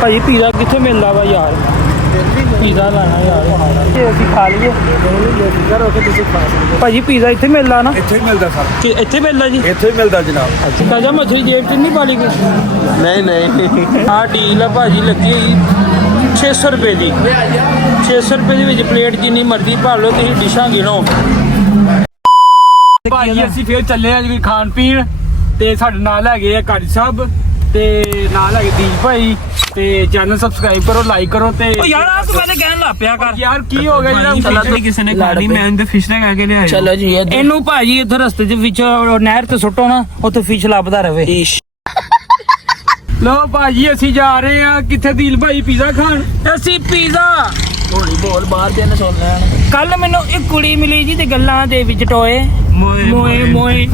ਭਾਜੀ ਪੀਜ਼ਾ ਕਿੱਥੇ ਮਿਲਦਾ ਵਾ ਯਾਰ? ਪੀਜ਼ਾ ਲੈਣਾ ਯਾਰ ਜੇ ਅਸੀਂ ਖਾ ਲਈਏ ਭਾਜੀ ਪੀਜ਼ਾ ਇੱਥੇ ਮਿਲਦਾ ਨਾ? ਇੱਥੇ ਹੀ ਮਿਲਦਾ ਸਰ। ਕਿ ਇੱਥੇ ਮਿਲਦਾ ਜੀ? ਇੱਥੇ ਹੀ ਮਿਲਦਾ ਜਨਾਬ। ਤਾਜ਼ਾ ਮਛਲੀ ਜੇਬ 'ਚ ਨਹੀਂ ਪਾਲੀ ਗਈ? ਨਹੀਂ ਆਹ ਡੀਲ ਆ ਭਾਜੀ ਲੱਗੀ ਹੋਈ 600 ਰੁਪਏ ਦੀ। 600 ਰੁਪਏ ਦੇ ਵਿੱਚ ਪਲੇਟ ਜਿੰਨੀ ਮਰਜ਼ੀ ਭਰ ਲਓ ਤੁਸੀਂ, ਡਿਸ਼ਾਂ ਗਿਣੋ। ਭਾਜੀ ਅਸੀਂ ਫੇਰ ਚੱਲੇ ਆ ਜੀ ਖਾਣ ਪੀਣ ਤੇ ਸਾਡੇ ਨਾਲ ਹੈਗੇ ਆ ਕਾਜੀ ਸਾਹਿਬ ਤੇ ਨਾਲ ਹੈਗੇ ਦੀਪ ਭਾਈ ਤੇ ਚੈਨਲ ਸਬਸਕ੍ਰਾਈਬ ਕਰੋ, ਲਾਈਕ ਕਰੋ ਤੇ ਯਾਰ ਆ ਤੂੰ ਮੈਨੇ ਕਹਿਣ ਲੱਗ ਪਿਆ ਕਰ ਯਾਰ ਕੀ ਹੋ ਗਿਆ ਜਿਹੜਾ ਕਿਸੇ ਨੇ ਖਾ ਲਈ, ਮੈਂ ਤੇ ਫਿਸ਼ ਨੇ ਕਹਿ ਕੇ ਲਿਆਇਆ। ਚਲੋ ਜੀ ਇਹਨੂੰ ਭਾਜੀ ਇੱਧਰ ਰਸਤੇ 'ਚ ਵਿੱਚ ਨਹਿਰ ਤੇ ਸੁੱਟੋ ਨਾ, ਉੱਥੇ ਫਿਸ਼ ਲੱਭਦਾ ਰਵੇ। ਲੋ ਭਾਜੀ ਅਸੀਂ ਜਾ ਰਹੇ ਆ ਕਿੱਥੇ? ਦੀਲ ਭਾਈ ਪੀਜ਼ਾ ਖਾਣ। ਅਸੀਂ ਪੀਜ਼ਾ ਹੌਲੀ ਬੋਲ, ਬਾਹਰ ਦੇ ਨੇ ਸੁਣ ਲੈਣ। ਕੱਲ ਮੈਨੂੰ ਇੱਕ ਕੁੜੀ ਮਿਲੀ ਜੀ ਤੇ ਗੱਲਾਂ ਦੇ ਵਿੱਚ ਟੋਏ ਮੋਏ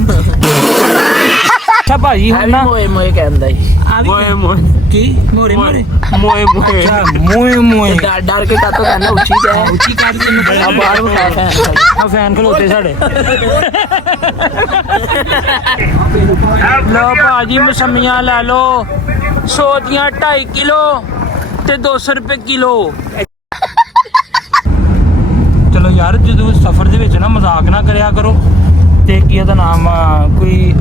ਅੱਛਾ ਭਾਜੀ ਹੁਣ ਨਾ ਮੋਏ ਕਹਿੰਦਾ ਜੀ। ਮੋਏ ਕੀ ਮੋਰੇ ਮੋਏ ਡਰ ਕੇ ਕਾਤੋਂ ਕਹਿੰਦਾ ਉੱਚੀ ਤੇ ਉੱਚੀ ਕਰ ਕੇ ਆ ਬਾਹਰ ਬਿਠਾ ਆ ਫੈਨ ਖਲੋਤੇ ਸਾਡੇ। ਲੋ ਭਾਜੀ ਮਸਮੀਆਂ ਲੈ ਲੋ, 100 ਦੀਆਂ 2.5 ਕਿਲੋ ਤੇ 200 ਰੁਪਏ ਕਿਲੋ। ਚਲੋ ਯਾਰ ਜਦੋਂ ਸਫ਼ਰ ਦੇ ਵਿੱਚ ਨਾ ਮਜ਼ਾਕ ਨਾ ਕਰਿਆ ਕਰੋ ਤੇ ਕੀ ਉਹਦਾ ਨਾਮ ਕੋਈ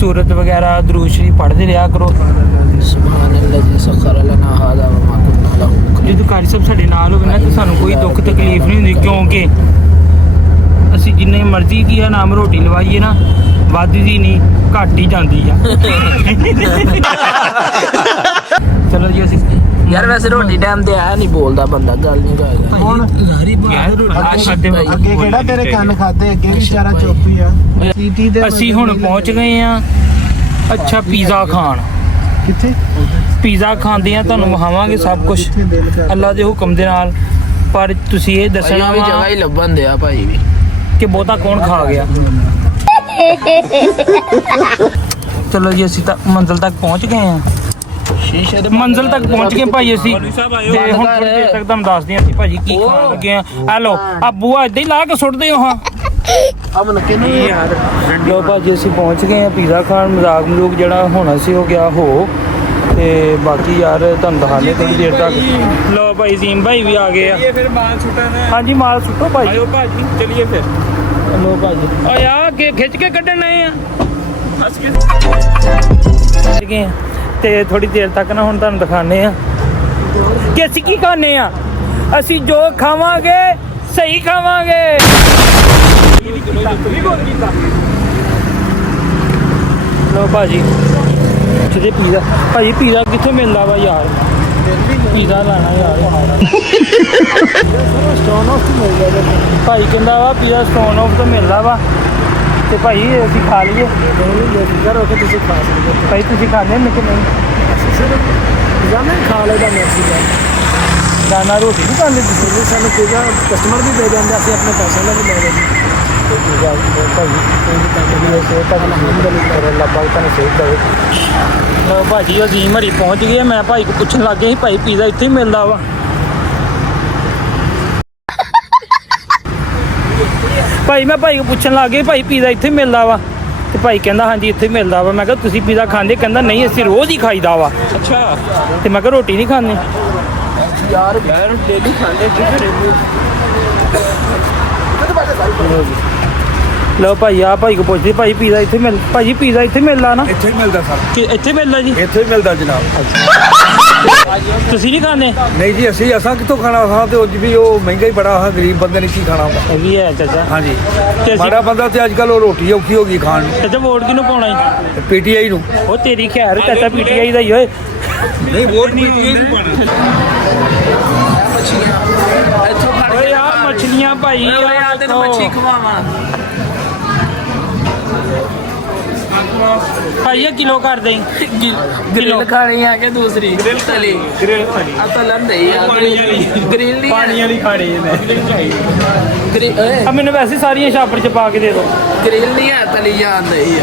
ਸੂਰਤ ਵਗੈਰਾ ਦਰੂਦ ਸ਼ਰੀਫ ਪੜ੍ਹਦੇ ਰਿਹਾ ਕਰੋ। ਸੁਭਾਨ ਅੱਲਾਹ ਜੀ ਸਖਰ ਲਨਾ ਹਾਜ਼ਾ ਵ ਮਾ ਕੁੰਨਾ ਲਹੁ। ਜਦੋਂ ਕਾਰੀ ਸਾਹਿਬ ਸਾਡੇ ਨਾਲ ਹੋਵੇ ਨਾ ਤੇ ਸਾਨੂੰ ਕੋਈ ਦੁੱਖ ਤਕਲੀਫ ਨਹੀਂ ਹੁੰਦੀ, ਕਿਉਂਕਿ ਅਸੀਂ ਜਿੰਨੇ ਮਰਜ਼ੀ ਕੀ ਆ ਨਾਮ ਰੋਟੀ ਲਵਾਈਏ ਨਾ ਵੱਧਦੀ ਨਹੀਂ ਘੱਟ ਹੀ ਜਾਂਦੀ ਆ। ਚਲੋ ਜੀ ਅਸੀਂ ਯਾਰ ਵੈਸੇ ਰੋਟੀ ਟਾਈਮ ਤੇ ਆਇਆ ਨਹੀਂ ਬੋਲਦਾ ਬੰਦਾ, ਗੱਲ ਨਹੀਂ ਕਰਦਾ। ਹੁਣ ਅੱਗੇ ਕਿਹੜਾ ਤੇਰੇ ਕੰਨ ਖਾਦੇ, ਅੱਗੇ ਵੀ ਵਿਚਾਰਾ ਚੁੱਪ ਹੀ ਆ। ਪੀਟੀ ਦੇ ਅਸੀਂ ਹੁਣ ਪਹੁੰਚ ਗਏ ਆ ਅੱਛਾ ਪੀਜ਼ਾ ਖਾਣ। ਕਿੱਥੇ? ਪੀਜ਼ਾ ਖਾਂਦੇ ਆ, ਤੁਹਾਨੂੰ ਵਿਖਾਵਾਂਗੇ ਸਭ ਕੁਝ ਅੱਲਾ ਦੇ ਹੁਕਮ ਦੇ ਨਾਲ। ਪਰ ਤੁਸੀਂ ਇਹ ਦੱਸਣਾ ਵੀ ਜਗ੍ਹਾ ਹੀ ਲੱਭਣ ਦਿਆ ਭਾਈ ਵੀ ਕਿ ਬਹੁਤਾ ਕੌਣ ਖਾ ਗਿਆ। ਚਲੋ ਜੀ ਅਸੀਂ ਤਾਂ ਮੰਜ਼ਿਲ ਤੱਕ ਪਹੁੰਚ ਗਏ ਆ। ਸ਼ੀਸ਼ੇ ਦੇ ਮੰਜ਼ਿਲ ਤੱਕ ਪਹੁੰਚ ਗਏ ਭਾਈ ਅਸੀਂ, ਤੇ ਹੁਣ ਥੋੜੀ ਦੇਰ ਤੱਕ ਤੁਹਾਨੂੰ ਦੱਸਦੇ ਹਾਂ ਅਸੀਂ ਭਾਜੀ ਕੀ ਖਾਣ ਲੱਗੇ ਆ। ਆ ਲੋ ਆ ਬੂਆ ਏਦਾਂ ਹੀ ਲਾ ਕੇ ਸੁੱਟਦੇ ਹੋ। ਹਾਂ ਅਮਨ ਕਿਨੂੰ ਯਾਰ ਲੋ ਭਾਜੀ ਅਸੀਂ ਪਹੁੰਚ ਗਏ ਆ ਪੀਜ਼ਾ ਖਾਣ। ਮਜ਼ਾਕ ਮਲੂਕ ਜਿਹੜਾ ਹੋਣਾ ਸੀ ਹੋ ਗਿਆ ਹੋ, ਤੇ ਬਾਕੀ ਯਾਰ ਤੁਹਾਨੂੰ ਦਿਖਾਣੇ ਥੋੜੀ ਦੇਰ ਤੱਕ। ਲੋ ਭਾਈ ਜ਼ੀਮ ਭਾਈ ਵੀ ਆ ਗਏ ਆ। ਇਹ ਫਿਰ ਮਾਲ ਸੁੱਟਣਾ। ਹਾਂਜੀ ਮਾਲ ਸੁੱਟੋ ਭਾਈ। ਆਇਓ ਭਾਜੀ ਚਲਿਏ ਫਿਰ। ਲੋ ਭਾਜੀ ਓ ਯਾਰ ਅੱਗੇ ਖਿੱਚ ਕੇ ਕੱਢਣ ਆਏ ਆ ਤੇ ਥੋੜੀ ਦੇਰ ਤੱਕ ਨਾ ਹੁਣ ਤੁਹਾਨੂੰ ਦਿਖਾਣੇ ਆ ਕਿ ਅਸੀਂ ਕੀ ਖਾਣੇ ਆ। ਅਸੀਂ ਜੋ ਖਾਵਾਂਗੇ ਸਹੀ ਖਾਵਾਂਗੇ। ਲੋ ਭਾਜੀ ਜਿਹਦੇ ਪੀਜ਼ਾ ਭਾਜੀ ਪੀਜ਼ਾ ਕਿੱਥੇ ਮਿਲਦਾ ਵਾ ਯਾਰ? ਪੀਜ਼ਾ ਲੈਣਾ ਯਾਰ ਸਟੋਨ ਆਫ ਤੋਂ ਮਿਲਦਾ ਭਾਈ ਕਹਿੰਦਾ ਵਾ ਪੀਜ਼ਾ ਸਟੋਨ ਆਫ ਤੋਂ ਮਿਲਦਾ ਵਾ ਤੇ ਭਾਈ ਅਸੀਂ ਖਾ ਲਈਏ ਭਾਈ? ਤੁਸੀਂ ਖਾਣੇ ਨੇ ਕਿ ਨਹੀਂ? ਖਾ ਲੈਦਾ ਮੈਕਸੀਕਨ ਦਾਣਾ ਰੋਟੀ ਨਹੀਂ ਖਾਂਦੇ ਤੁਸੀਂ? ਸਾਨੂੰ ਪੀਜ਼ਾ ਕਸਟਮਰ ਵੀ ਦੇ ਦਿੰਦੇ, ਅਸੀਂ ਆਪਣੇ ਪੈਸੇ ਨਾਲ ਵੀ ਲੈ ਲੈਂਦੇ। ਭਾਜੀ ਅਸੀਂ ਮਰੀ ਪਹੁੰਚ ਗਏ। ਮੈਂ ਭਾਈ ਕੋ ਪੁੱਛਣ ਲੱਗ ਗਿਆ ਸੀ ਭਾਈ ਪੀਜ਼ਾ ਇੱਥੇ ਹੀ ਮਿਲਦਾ ਵਾ? ਭਾਈ ਮੈਂ ਭਾਈ ਕੋ ਪੁੱਛਣ ਲੱਗ ਗਿਆ ਭਾਈ ਪੀਜ਼ਾ ਇੱਥੇ ਮਿਲਦਾ ਵਾ? ਤੇ ਭਾਈ ਕਹਿੰਦਾ ਹਾਂਜੀ ਇੱਥੇ ਮਿਲਦਾ ਵਾ। ਮੈਂ ਕਿਹਾ ਤੁਸੀਂ ਪੀਜ਼ਾ ਖਾਂਦੇ? ਕਹਿੰਦਾ ਨਹੀਂ ਅਸੀਂ ਰੋਜ਼ ਹੀ ਖਾਈਦਾ ਵਾ। ਅੱਛਾ ਤੇ ਮੈਂ ਕਿਹਾ ਰੋਟੀ ਨਹੀਂ ਖਾਂਦੇ? ਯਾਰ ਡੇਲੀ ਖਾਂਦੇ ਲਓ ਭਾਈ ਆ ਭਾਈ ਕੋ ਪੁੱਛਦੇ ਭਾਈ ਪੀਜ਼ਾ ਇੱਥੇ ਮਿਲ ਭਾਜੀ ਪੀਜ਼ਾ ਇੱਥੇ ਮਿਲਦਾ ਨਾ? ਇੱਥੇ ਹੀ ਮਿਲਦਾ ਸਰ। ਕਿ ਇੱਥੇ ਮਿਲਦਾ ਜੀ? ਇੱਥੇ ਹੀ ਮਿਲਦਾ ਜਨਾਬ। ਤੁਸੀਂ ਨਹੀਂ ਖਾਂਦੇ? ਨਹੀਂ ਜੀ ਅਸਾਂ ਕਿੱਥੋਂ ਖਾਣਾ? ਅਸਾਂ ਤੇ ਅੱਜ ਵੀ ਉਹ ਮਹਿੰਗਾ ਹੀ ਬੜਾ ਆ, ਗਰੀਬ ਬੰਦੇ ਨੇ ਕੀ ਖਾਣਾ ਹੁੰਦਾ। ਇਹ ਵੀ ਹੈ ਚਾਚਾ। ਹਾਂਜੀ ਤੇ ਅਸੀਂ ਮਾੜਾ ਬੰਦਾ ਤੇ ਅੱਜ ਕੱਲ ਉਹ ਰੋਟੀ ਔਖੀ ਹੋ ਗਈ ਖਾਣ ਨੂੰ। ਚਾਚਾ ਵੋਟ ਕਿਹਨੂੰ ਪਾਉਣਾ ਜੀ? ਪੀਟੀਆਈ ਨੂੰ। ਉਹ ਤੇਰੀ ਖੈਰ ਚਾਚਾ ਪੀਟੀਆਈ ਦਾ ਹੀ ਓਏ। ਨਹੀਂ ਵੋਟ ਪੀਟੀਆਈ ਨੂੰ ਪਾਉਣਾ। ਇੱਥੋਂ ਫੜ ਓਏ ਯਾਰ ਮੱਛਲੀਆਂ ਭਾਈ ਯਾਰ ਤੈਨੂੰ ਮੱਛੀ ਖਵਾਵਾਂ ਭਾਈ ਇਹ ਕਿਲੋ ਕਰ ਦੇਂ। ਗ੍ਰਿਲ ਖਾਣੀ ਆ ਕਿ ਦੂਸਰੀ ਤਲੀ? ਗ੍ਰਿਲ ਖਾਣੀ। ਆ ਤਾਂ ਲੰਦੇ ਆ ਗ੍ਰਿਲ ਨਹੀਂ ਪਾਣੀ ਵਾਲੀ ਖਾਣੀ ਓਏ ਆ ਮੈਨੂੰ ਵੈਸੇ ਸਾਰੀਆਂ ਸ਼ਾਪਰ ਚ ਪਾ ਕੇ ਦੇ ਦੋ। ਗ੍ਰਿਲ ਨਹੀਂ ਆ, ਤਲੀ ਜਾਂਦੇ ਹੀ ਆ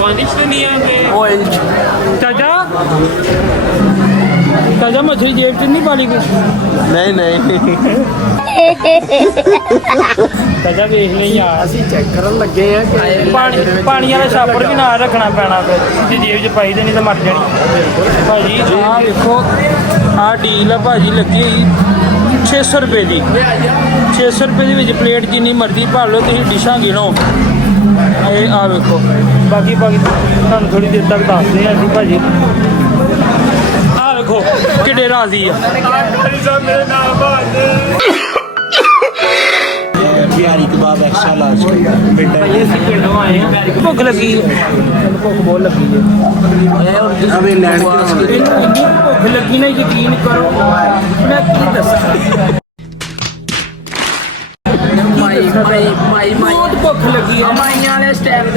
ਪਾਣੀ ਚ ਨਹੀਂ ਆਉਂਦੇ ਓਇਲ ਚਾਚਾ। ਤਾਜਾ ਮਛਲੀ ਜੇਬ 'ਚ ਨਹੀਂ ਪਾਲੀ ਕੋਈ ਨਹੀਂ ਨਹੀਂ ਤਾਜਾ ਵੇਖ ਲਈ ਯਾਰ ਅਸੀਂ ਚੈੱਕ ਕਰਨ ਲੱਗੇ ਆ ਕਿ ਪਾਣੀ ਵਾਲਾ ਛਾਪਰ ਵੀ ਨਾਲ ਰੱਖਣਾ ਪੈਣਾ ਫਿਰ ਜੇ ਜੇਬ 'ਚ ਪਾਈ ਦੇ ਨਹੀਂ ਤਾਂ ਮਰ ਜਾਣੀ ਭਾਜੀ ਆਹ ਵੇਖੋ ਆਹ ਡੀਲ ਆ ਭਾਜੀ ਲੱਗੀ ਹੋਈ 600 ਰੁਪਏ ਦੀ 600 ਰੁਪਏ ਦੇ ਵਿੱਚ ਪਲੇਟ ਜਿੰਨੀ ਮਰਜ਼ੀ ਭਰ ਲਓ ਤੁਸੀਂ ਡਿਸ਼ਾਂ ਗਿਣੋ ਇਹ ਆ ਵੇਖੋ ਬਾਕੀ ਤੁਹਾਨੂੰ ਥੋੜੀ ਦੇਰ ਤੱਕ ਦੱਸਦੇ ਆ ਅਸੀਂ ਭਾਜੀ ਆ ਵੇਖੋ ਕਿੱਡੇ ਰਾਜ਼ੀ ਆ ਬਿਹਾਰੀ ਕਬਾਬ ਐਕਸਟਰਾ ਲਾਰਜ ਭਾਈ ਅਸੀਂ ਪਿੰਡੋਂ ਆਏ ਆ ਭੁੱਖ ਲੱਗੀ ਭੁੱਖ ਬਹੁਤ ਲੱਗੀ ਹੈ ਅਬੇ ਲੈਂਡ ਕਿਉਂ ਇੰਨੀ ਭੁੱਖ ਲੱਗੀ ਨਾ ਯਕੀਨ ਕਰੋ ਮੈਂ ਕੀ ਦੱਸਾਂ ਮਾਈ ਬਹੁਤ ਭੁੱਖ ਲੱਗੀ ਹੈ ਮਾਈਆਂ ਵਾਲੇ ਸਟਾਈਲ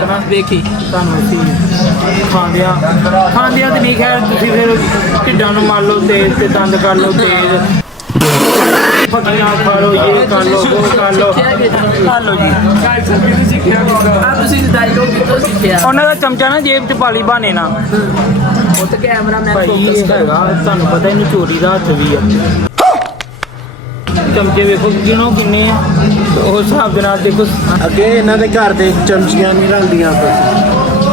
ਦਾ ਵੇਖੀ ਤੁਹਾਨੂੰ ਅਸੀਂ ਖਾਂਦਿਆਂ ਤੇ ਨਹੀਂ ਖੈਰ ਤੁਸੀਂ ਫਿਰ ਢਿੱਡਾਂ ਨੂੰ ਮਾਰ ਲਓ ਤੇਜ਼ ਤੇ ਦੰਦ ਕਰ ਲਓ ਤੇਜ਼ ਫੱਕੀਆਂ ਖਾ ਲਓ ਇਹ ਕਰ ਲਓ ਉਹ ਕਰ ਲਓ ਖਾ ਲਓ ਜੀ ਆ ਤੁਸੀਂ ਡਾਇਲੋਗ ਕਿੱਥੋਂ ਸਿੱਖਿਆ ਉਹਨਾਂ ਦਾ ਚਮਚਾ ਨਾ ਜੇਬ 'ਚ ਪਾਲੀ ਬਾਨੇ ਨਾ ਉਹ ਤਾਂ ਕੈਮਰਾਮੈਨ ਭਾਈ ਇਹ ਹੈਗਾ ਤੁਹਾਨੂੰ ਪਤਾ ਇਹਨੂੰ ਚੋਰੀ ਦਾ ਹੱਥ ਵੀ ਆ ਚਮਚੇ ਵੇਖੋ ਗਿਣੋ ਕਿੰਨੇ ਆ ਉਹ ਹਿਸਾਬ ਦੇ ਨਾਲ ਦੇਖੋ ਅੱਗੇ ਇਹਨਾਂ ਦੇ ਘਰ ਦੇ ਚਮਚੀਆਂ ਨਹੀਂ ਰਲਦੀਆਂ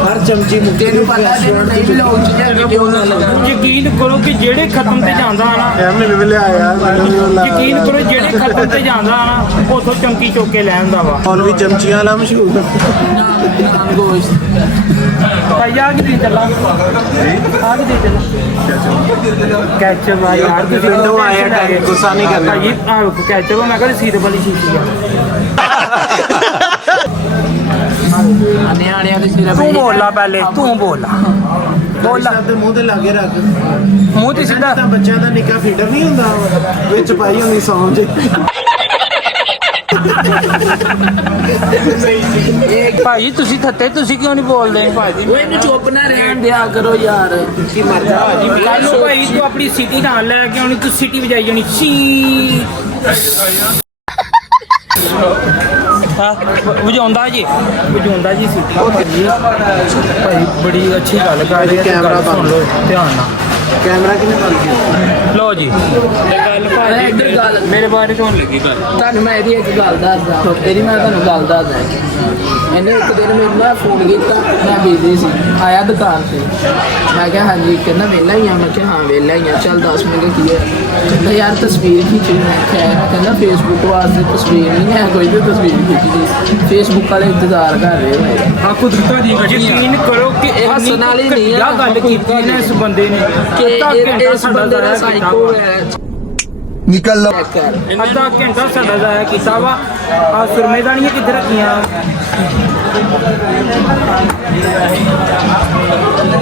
ਹਰ ਚਮਚੀ ਮੁੱਕੇ ਤੈਨੂੰ ਪਤਾ ਤੈਨੂੰ ਨਹੀਂ ਵਲੌਗ ਚ ਜਾ ਵੀਡੀਓ ਨਾ ਲਗਾ ਯਕੀਨ ਕਰੋ ਕਿ ਜਿਹੜੇ ਖਤਮ ਤੇ ਜਾਂਦਾ ਨਾ ਐਵੇਂ ਵੀ ਲਿਆਇਆ ਯਕੀਨ ਕਰੋ ਜਿਹੜੇ ਖਤਮ ਤੇ ਜਾਂਦਾ ਨਾ ਉਥੋਂ ਚਮਕੀ ਚੁੱਕ ਕੇ ਲੈ ਆਂਦਾ ਵਾ ਔਰ ਵੀ ਚਮਚੀਆਂ ਵਾਲਾ ਮਸ਼ਹੂਰ ਗੋਸ਼ਤ ਭਾਈ ਆ ਕਿਤੇ ਚੱਲਾ ਆ ਕਿਤੇ ਚੱਲਾ ਕੈਚਅਪ ਆ ਯਾਰ ਤੁਸੀਂ ਪਿੰਡੋਂ ਆਏ ਆ ਟਾਈਮ ਗੁੱਸਾ ਨਹੀਂ ਕਰਨਾ ਭਾਈ ਆ ਵੇਖੋ ਕੈਚਅਪ ਮੈਂ ਕਹਿੰਦਾ ਸੀਰਪ ਵਾਲੀ ਸ਼ੀਸ਼ੀ ਆ ਨਿਆਣਿਆਂ ਦੇ ਸਿਰ ਤੂੰ ਬੋਲ ਲਾ ਪਹਿਲੇ ਤੂੰ ਬੋਲ ਲਾ ਬੋਲ ਲਾ ਦੇ ਮੂੰਹ ਤੇ ਲਾਗੇ ਰੱਖ ਮੂੰਹ ਤੇ ਸਿੱਧਾ ਤਾਂ ਬੱਚਿਆਂ ਦਾ ਨਿੱਕਾ ਫੀਡਰ ਨਹੀਂ ਹੁੰਦਾ ਵਿੱਚ ਪਾਈ ਹੁੰਦੀ ਸੌਂ ਚ ਭਾਈ ਤੁਸੀਂ ਥੱਤੇ ਤੁਸੀਂ ਕਿਉਂ ਨਹੀਂ ਬੋਲਦੇ ਭਾਜੀ ਓਏ ਇਹਨੂੰ ਚੁੱਪ ਨਾ ਰਹਿਣ ਦਿਆ ਕਰੋ ਯਾਰ ਕੀ ਮਰ ਜਾ ਕੱਲ ਨੂੰ ਭਾਈ ਤੂੰ ਆਪਣੀ ਸਿਟੀ ਨਾਲ ਲੈ ਕੇ ਆਉਣੀ ਤੂੰ ਸਿਟੀ ਵਜਾਈ ਜਾਣੀ ਸੀ ਹਾਂ ਵਜਾਉਂਦਾ ਜੀ ਸਿਟੀ ਭਾਈ ਬੜੀ ਅੱਛੀ ਗੱਲ ਕਰ ਰਹੀ ਹੈ ਕੈਮਰਾ ਸੁਣ ਲਓ ਧਿਆਨ ਨਾਲ ਕੈਮਰਾ ਕਿੰਨੇ ਬੰਦ ਕੀਤਾ ਲਓ ਜੀ ਇੱਧਰ ਗੱਲ ਮੇਰੇ ਬਾਰੇ ਤੋਂ ਲੱਗੀ ਗੱਲ ਤੁਹਾਨੂੰ ਮੈਂ ਇਹਦੀ ਇੱਕ ਗੱਲ ਦੱਸਦਾ ਤੇਰੀ ਮੈਂ ਤੁਹਾਨੂੰ ਗੱਲ ਦੱਸਦਾ ਇਹਨੇ ਇੱਕ ਦਿਨ ਮੈਨੂੰ ਨਾ ਫੋਨ ਕੀਤਾ ਮੈਂ ਬਿਜ਼ੀ ਸੀ ਆਇਆ ਦੁਕਾਨ ਤੇ ਮੈਂ ਕਿਹਾ ਹਾਂਜੀ ਕਹਿੰਦਾ ਵਿਹਲਾ ਹੀ ਆ ਮੈਂ ਕਿਹਾ ਹਾਂ ਵਿਹਲਾ ਹੀ ਆ ਚੱਲ 10 ਮਿੰਟ ਕੀ ਹੈ ਕਹਿੰਦਾ ਯਾਰ ਤਸਵੀਰ ਖਿੱਚਣੀ ਮੈਂ ਕਿਹਾ ਕਹਿੰਦਾ ਫੇਸਬੁੱਕ ਵਾਸਤੇ ਤਸਵੀਰ ਨਹੀਂ ਹੈ ਕੋਈ ਤੇ ਤਸਵੀਰ ਖਿੱਚਦੀ ਫੇਸਬੁੱਕ ਵਾਲੇ ਇੰਤਜ਼ਾਰ ਕਰ ਰਹੇ ਹੋਏ ਆ ਕੁਦਰਤਾਂ ਦੀ ਯਕੀਨ ਕਰੋ ਕਿ ਇਹ ਹੱਸਣ ਵਾਲੀ ਨਹੀਂ ਆ ਗੱਲ ਕੀਤੀ ਨਾ ਇਸ ਬੰਦੇ ਨੇ ਕਿ ਅੱਧਾ ਘੰਟਾ ਇਸ ਸਾਡਾ ਬੰਦੇ ਦਾ ਜ਼ਾਇਆ ਕੀਤਾ ਸਾਈਕੋ ਵਾ। ਹੈ ਨਿਕਲ ਲਓ ਚੈੱਕ ਕਰ ਅੱਧਾ ਘੰਟਾ ਸਾਡਾ ਜ਼ਾਇਆ ਕੀਤਾ ਵਾ ਆ ਸੁਰਮੇਦਾਨੀਆਂ ਕਿੱਥੇ ਰੱਖੀਆਂ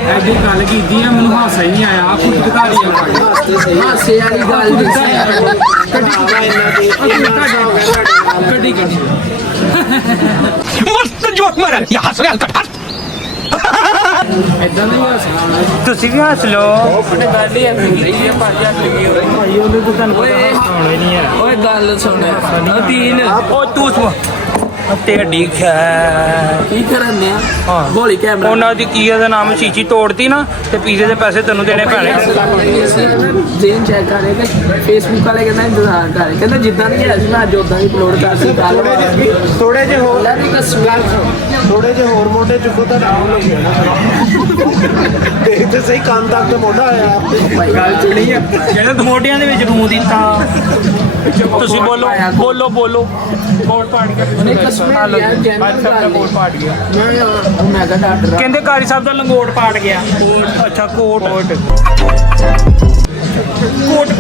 ਐਡੀ ਗੱਲ ਕੀਤੀ ਆ ਮੈਨੂੰ ਹਾਸਾ ਹੀ ਨਹੀਂ ਆਇਆ ਕੁਦਰਤਾਂ ਦੀ ਗੱਲ ਹਾਸੇ ਵਾਲੀ ਗੱਲ ਨਹੀਂ ਸੀ ਕੱਢੀ मस्त जोक मारा हंस रहे हल्का ਇਦਾਂ ਨਹੀਂ ਹੱਸਣਾ ਤੁਸੀਂ ਵੀ ਹੱਸ ਲਓ ਆਪਣੇ ਗੱਲ ਹੀ ਐਸੀ ਕੀਤੀ ਹੈ ਭਾਜੀ ਹੱਸ ਗਈ ਭਾਈ ਉਹਨੂੰ ਤਾਂ ਤੁਹਾਨੂੰ ਪਤਾ ਹੱਸਣਾ ਹੀ ਨਹੀਂ ਹੈ ਓਏ ਗੱਲ ਸੁਣ ਨਦੀਨ ਉਹ ਤੂੰ ਤੇਡੀ ਖੈ ਕੀ ਕਰਨ ਨੇ ਹਾਂ ਗੋਲੀ ਕੈਮਰਾ ਉਹਨਾਂ ਦੀ ਕੀ ਉਹਦਾ ਨਾਮ ਸ਼ੀਸ਼ੀ ਤੋੜਤੀ ਨਾ ਤੇ ਪੀਜ਼ੇ ਦੇ ਪੈਸੇ ਤੈਨੂੰ ਦੇਣੇ ਪੈਣੇ ਜ਼ੇਨ ਚੈੱਕ ਕਰ ਰਿਹਾ ਫੇਸਬੁੱਕ ਵਾਲੇ ਕਹਿੰਦਾ ਇੰਤਜ਼ਾਰ ਕਰ ਰਹੇ ਕਹਿੰਦਾ ਜਿੱਦਾਂ ਦੀ ਹੈ ਸੀ ਮੈਂ ਅੱਜ ਉਦਾਂ ਹੀ ਅਪਲੋਡ ਕਰਤੀ ਕੱਲ ਥੋੜੇ ਜਿਹੇ ਹੋਰ ਲੈ ਦੀ ਤਸਵੀਰ ਥੋੜੇ ਜਿਹੇ ਹੋਰ ਮੋਢੇ ਚੁੱਕੋ ਤਾਂ ਡਾਊਨ ਹੋ ਗਿਆ ਨਾ ਦੇਖ ਤੇ ਸਹੀ ਕੰਨ ਤੱਕ ਤੇ ਮੋਢਾ ਆਇਆ ਗੱਲ ਚੜੀ ਆ ਜਿਹੜੇ ਮੋਢਿਆਂ ਦੇ ਵਿੱਚ ਨੂੰ ਦਿੱਤਾ ਤੁਸੀਂ ਬੋਲੋ ਬੋਲੋ ਬੋਲੋ ਕੋਟ ਪਾੜ ਗਿਆ ਉਹਨੇ ਕਸਮੇ ਲਿਆ ਜੈਨਰ ਦਾ ਕੋਟ ਪਾੜ ਗਿਆ ਮੈਂ ਕਹਾ ਡਾਕਟਰ ਕਹਿੰਦੇ ਕਾਰੀ ਸਾਹਿਬ ਦਾ ਲੰਗੋਟ ਪਾੜ ਗਿਆ ਅੱਛਾ ਕੋਟ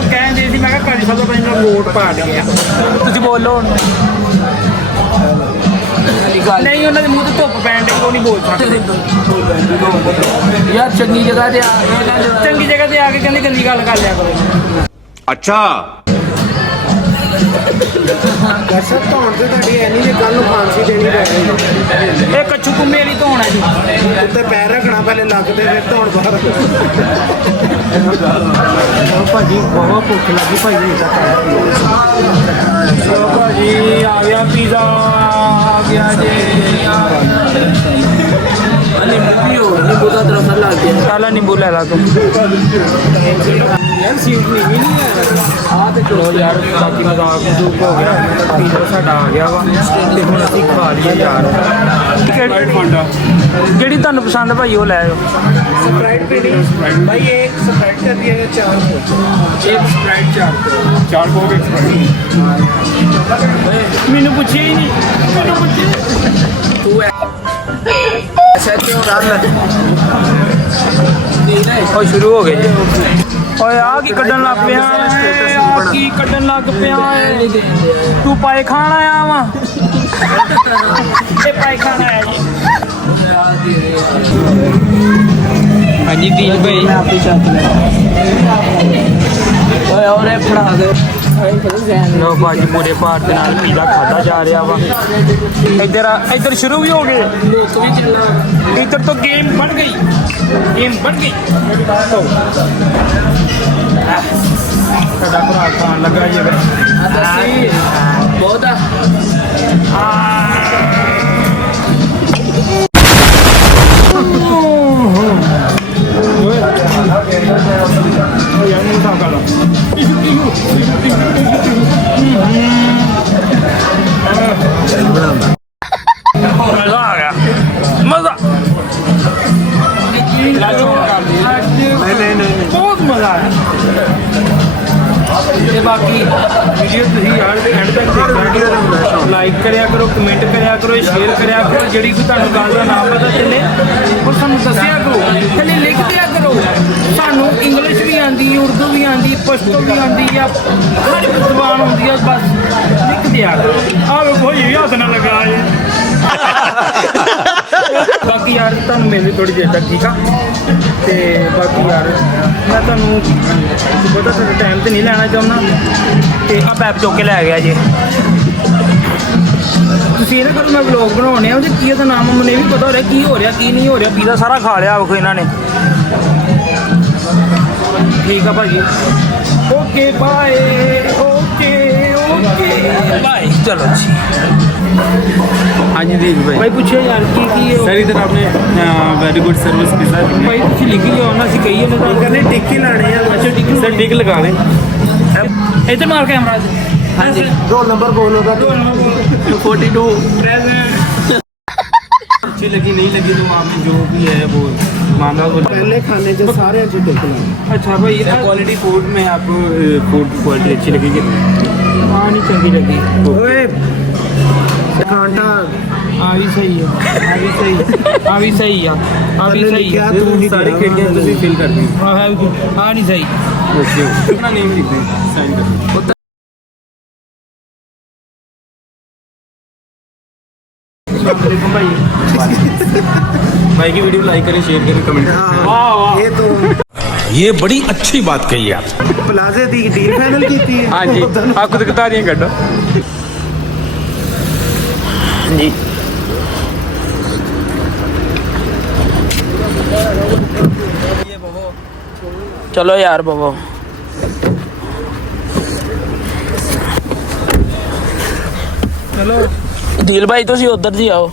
ਕਹਿੰਦੇ ਸੀ ਮੈਂ ਕਿਹਾ ਕਾਰੀ ਸਾਹਿਬ ਦਾ ਪਹਿਲਾਂ ਲੰਗੋਟ ਪਾੜ ਗਿਆ ਤੁਸੀਂ ਬੋਲੋ ਨਹੀਂ ਉਹਨਾਂ ਦੇ ਮੂੰਹ ਤੇ ਧੁੱਪ ਪੈਣ ਦੇ ਕੋਈ ਨਹੀਂ ਬੋਲ ਸਕਦੇ ਯਾਰ ਚੰਗੀ ਜਗ੍ਹਾ ਤੇ ਆ ਗਏ ਚੰਗੀ ਜਗ੍ਹਾ ਤੇ ਆ ਕੇ ਕਹਿੰਦੇ ਗੰਦੀ ਗੱਲ ਕਰ ਲਿਆ ਕਰੋ अच्छा ਸਰ ਧੌਣ ਤੇ ਤੁਹਾਡੀ ਐਨੀ ਜੇ ਕੱਲ ਨੂੰ ਫਾਂਸੀ ਦੇਣੀ ਪੈਣੀ ਇਹ ਕੱਚੂ ਕੁੰਮੇ ਵਾਲੀ ਧੌਣ ਹੈ ਜੀ ਉੱਤੇ ਪੈਰ ਰੱਖਣਾ ਪਹਿਲੇ ਲੱਗ ਤੇ ਫਿਰ ਧੌਣ ਬਾਹਰ ਭਾਜੀ ਬਹੁਤ ਭੁੱਖ ਲੱਗੀ ਭਾਜੀ ਭਾਜੀ ਆ ਗਿਆ ਪੀਜ਼ਾ ਆ ਗਿਆ ਜੀ ਨਿੰਬੂ ਵੀ ਹੋ ਨਿੰਬੂ ਦਾ ਤਰਫਾ ਲੱਗ ਗਿਆ ਕਾਲਾ ਨਿੰਬੂ ਲੈ ਲਾ ਤੂੰ ਯਾਰ ਸੀਟ ਨਹੀਂ ਵੀ ਨਹੀਂ ਆ ਤੇ ਚਲੋ ਯਾਰ ਬਾਕੀ ਮਜ਼ਾਕ ਮਜ਼ੂਕ ਹੋ ਗਿਆ ਪੀਜ਼ਾ ਸਾਡਾ ਆ ਗਿਆ ਵਾ ਤੇ ਹੁਣ ਅਸੀਂ ਖਾ ਲਈਏ ਯਾਰ ਜਿਹੜੀ ਤੁਹਾਨੂੰ ਪਸੰਦ ਭਾਈ ਉਹ ਲੈ ਆਓ स्प्राइट पे नहीं भाई एक स्प्राइट कर दिया गया 4 ਇੱਕ ਸਪਰਾਈਟ ਚਾਰ ਕੋਕ ਇੱਕ ਸਪਰਾਈਟ ਮੈਨੂੰ ਪੁੱਛਿਆ ਹੀ ਨਹੀਂ ਮੈਨੂੰ ਪੁੱਛਿਆ ਤੂੰ ਐਸਾ ਕਿਉਂ ਰਲ ਨਹੀਂ ਨਾ ਉਹ ਸ਼ੁਰੂ ਹੋ ਗਏ ਜੀ ਓਏ ਆ ਕੀ ਕੱਢਣ ਲੱਗ ਪਿਆ ਆਹ ਕੀ ਕੱਢਣ ਲੱਗ ਪਿਆ ਏ? ਤੂੰ ਪਾਏ ਖਾਣ ਆਇਆ ਵਾ ਇਹ ਪਾਏ ਖਾਣ ਆਇਆ ਜੀ ਹਾਂਜੀ ਦੀਲ ਭਾਈ ਆਪੀ ਚਾਟ ਲੈ ਓਏ ਔਰੇ ਫੜਾ ਦੇ ਲੋ ਭਾਜੀ ਪੂਰੇ ਭਾਰਤ ਦੇ ਨਾਲ ਪੀਜ਼ਾ ਖਾਦਾ ਜਾ ਰਿਹਾ ਵਾ ਇੱਧਰ ਸ਼ੁਰੂ ਵੀ ਹੋ ਗਏ ਲੋਕ ਵੀ ਚੱਲਣਾ ਇੱਧਰ ਤੋਂ ਗੇਮ ਬਣ ਗਈ ਸਾਡਾ ਭਰਾ ਖਾਣ ਲੱਗਾ ਜੀ ਆ ਦੱਸੀ ਬਹੁਤ ਆ ਯਾਰ ਨੂੰ ਸਾਫ ਕਰ ਲਾ ਮਜ਼ਾ ਆ ਗਿਆ ਮਜ਼ਾ नहीं ਬਹੁਤ ਮਜ਼ਾ ਆਇਆ ਤੇ ਬਾਕੀ ਵੀਡੀਓ ਤੁਸੀਂ ਯਾਰ ਐਂਡ ਤੱਕ ਦੇਖਣਾ ਲਾਈਕ ਕਰਿਆ ਕਰੋ ਕਮੈਂਟ ਕਰਿਆ ਕਰੋ ਸ਼ੇਅਰ ਕਰਿਆ ਕਰੋ ਜਿਹੜੀ ਕੋਈ ਤੁਹਾਨੂੰ ਗੱਲ ਦਾ ਨਾਮ ਪਤਾ ਚੱਲੇ ਉਹ ਸਾਨੂੰ ਦੱਸਿਆ ਕਰੋ ਥੱਲੇ ਲਿਖ ਦਿਆ ਕਰੋ ਸਾਨੂੰ ਇੰਗਲਿਸ਼ ਵੀ ਆਉਂਦੀ ਉਰਦੂ ਵੀ ਆਉਂਦੀ ਪਸ਼ਤੋ ਵੀ ਆਉਂਦੀ ਆ ਹਰ ਇੱਕ ਜ਼ੁਬਾਨ ਆਉਂਦੀ ਆ ਬਸ ਲਿਖ ਦਿਆ ਕਰੋ ਆਹ ਵੇਖੋ ਇਹ ਵੀ ਹੱਥ ਨਾਲ ਲਗਾ ਜੇ ਬਾਕੀ ਯਾਰ ਤੁਹਾਨੂੰ ਮਿਲਦੀ ਥੋੜੀ ਦੇਰ ਤੱਕ ਠੀਕ ਆ ਤੇ ਬਾਕੀ ਯਾਰ ਮੈਂ ਤੁਹਾਨੂੰ ਪਤਾ ਤੁਹਾਡਾ ਟਾਈਮ ਤੇ ਨਹੀਂ ਲੈਣਾ ਚਾਹੁੰਦਾ ਤੇ ਆ ਪੈਪ ਚੁੱਕ ਕੇ ਲੈ ਗਿਆ ਜੇ ਤੁਸੀਂ ਇਹਦੇ ਕੋਲ ਮੈਂ ਵਲੌਗ ਬਣਾਉਣੇ ਆ ਉਹਦੇ ਕੀ ਉਹਦਾ ਨਾਮ ਮੈਨੂੰ ਇਹ ਵੀ ਪਤਾ ਹੋ ਰਿਹਾ ਕੀ ਹੋ ਰਿਹਾ ਕੀ ਨਹੀਂ ਹੋ ਰਿਹਾ ਪੀਜ਼ਾ ਸਾਰਾ ਖਾ ਲਿਆ ਵੇਖੋ ਇਹਨਾਂ ਨੇ ਠੀਕ ਆ ਭਾਜੀ ਓਕੇ ਬਾਏ ਓਕੇ ਬਾਏ ਚਲੋ ਜੀ हाँ जी दीप भाई ਭਾਈ ਪੁੱਛਿਆ ਯਾਰ ਕੀ ਹੈ सर इधर आपने वेरी गुड सर्विस पिज़्ज़ा ਭਾਈ ਤੁਸੀਂ ਲਿਖੀ ਜਾਓ ਨਾ ਅਸੀਂ ਕਹੀਏ ਨਾ ਤਾਂ कहने टिक्की लाने हैं ਅੱਛਾ ਠੀਕ ਹੈ सर टिक लगा लें ਇੱਧਰ ਮਾਰ ਕੈਮਰਾ हाँ जी 2 नंबर बोलो था 42 अच्छी लगी नहीं लगी तो आपने जो भी है वो मांगा वो पहले खाने जो सारे जो टिक लाने ਅੱਛਾ ਭਾਈ क्वालिटी फूड में आपको फूड की क्वालिटी अच्छी लगेगी ਹਾਂ ਨਹੀਂ ਚੰਗੀ ਲੱਗੀ ओए कांटा ਆ ਵੀ ਸਹੀ ਆ ਆ ਵੀ ਸਹੀ ਆ ਆ ਵੀ ਸਹੀ क्या ਆ तू ही सारी खिड़कियाँ तुम फिल कर दी ਆ ਨਹੀਂ ਸਹੀ ओके अपना नेम लिख दें साइन कर अस्सलाम भाई भाई की वीडियो लाइक करें शेयर करें कमेंट करें वाह वाह ये तो ये बड़ी अच्छी बात कही आप प्लाजे दी डील फाइनल की थी हाँ जी आप खुद बता दिए कटो जी चलो यार बाबा चलो दिल भाई तुसी उधर जी आओ